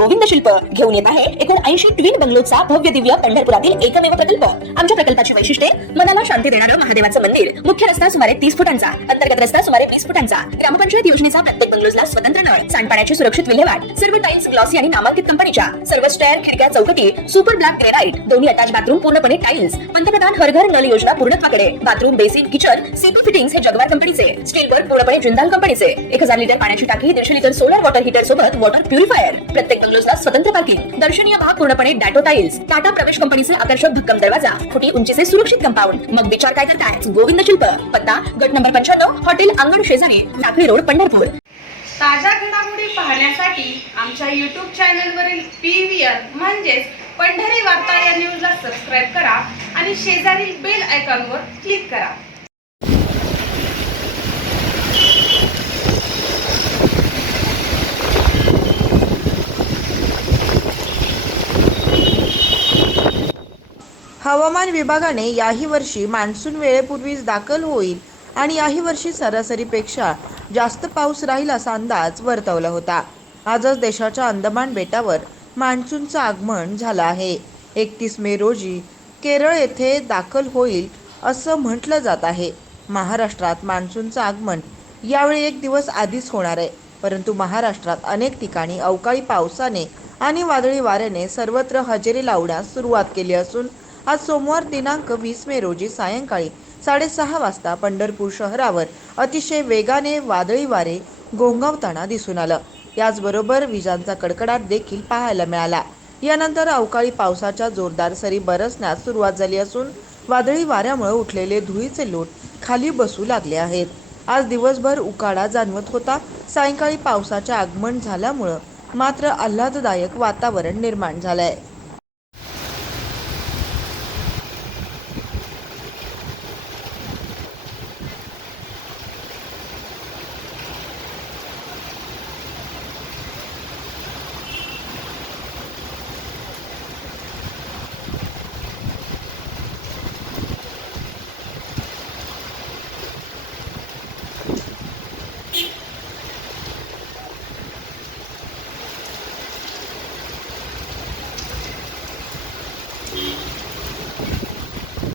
गोविंद शिल्प घेऊन येत आहे एकूण 80 ट्विन बंगलोचा भव्य दिव्य पंढरपुरातील एकमेव प्रकल्प। आमच्या प्रकल्पाची वैशिष्ट्ये मनाला शांती देणारं महादेवाचं मंदिर, मुख्य रस्ता सुमारे 30 फुटांचा, अंतर्गत रस्ता सुमारे 20 फुटांचा, ग्रामपंचायत योजनेचा प्रत्येक बंगलोजला स्वतंत्र नळ, सांडपाण्याची सुरक्षित विल्हेवाट, सर्व टाइल्स ग्लॉसी आणि नामांकित कंपनीच्या, सर्व स्टेअर, खिडक्या, चौकटी सुपर ब्लॅक ग्रेनाइट, दोन्ही अटॅच बाथरूम पूर्णपणे टाइल्स, पंतप्रधान हर घर नळ योजना पूर्णत्वाकडे, bathroom, basin, kitchen, CP fittings हे जगवार कंपनीचे, स्टील वर्क पूर्णपणे जिंदाल कंपनीचे, 1000 लिटर पाण्याची टाकी, 150 लिटर सोलर वॉटर हीटर सोबत वॉटर प्युरिफायर, प्रत्येक बंगलोजला स्वतंत्र पार्किंग, दर्शनीय भाग पूर्णपणे डॅटो टाइल्स, टाटा प्रवेश कंपनीचे आकर्षक भक्कम दरवाजा, फुटी उंचीचे सुरक्षित कंपाऊंड। मग विचार काय करताय? गोविंद शिल्प, पत्ता गट नंबर 95, हॉटेल अंगण शेजारी, लाकडी रोड, पंढरपूर। ताज्या घडामोडी पाहण्यासाठी आमच्या YouTube चॅनलवरील PVR म्हणजेच पंढरी वार्ता या न्यूजला सबस्क्राइब करा आणि शेजारील बेल आयकॉनवर क्लिक करा। हवामान विभागाने याही वर्षी मान्सून वेळेपूर्वीच दाखल होईल आणि याही वर्षी सरासरीपेक्षा जास्त पाऊस राहील असा अंदाज वर्तवला होता। आजच देशाच्या अंदमान बेटावर मान्सूनचं आगमन झालं आहे। 31 मे रोजी केरळ येथे दाखल होईल असं म्हटलं जात आहे। महाराष्ट्रात मान्सूनचं आगमन यावेळी एक दिवस आधीच होणार आहे, परंतु महाराष्ट्रात अनेक ठिकाणी अवकाळी पावसाने आणि वादळी वाऱ्याने सर्वत्र हजेरी लावण्यास सुरुवात केली असून आज सोमवार दिनांक 20 मे रोजी सायंकाळी 6:30 वाजता पंढरपूर शहरावर अतिशय वेगाने वादळी वारे घोंघावताना दिसून आलं। याचबरोबर विजांचा कडकडाट देखील पाहायला मिळाला। यानंतर अवकाळी पावसाच्या जोरदार सरी बरसण्यास सुरुवात झाली असून वादळी वाऱ्यामुळे उठलेले धुळीचे लोट खाली बसू लागले आहेत। आज दिवसभर उकाडा जाणवत होता। सायंकाळी पावसाचे आगमन झाल्यामुळे मात्र आल्हाददायक वातावरण निर्माण झालंय।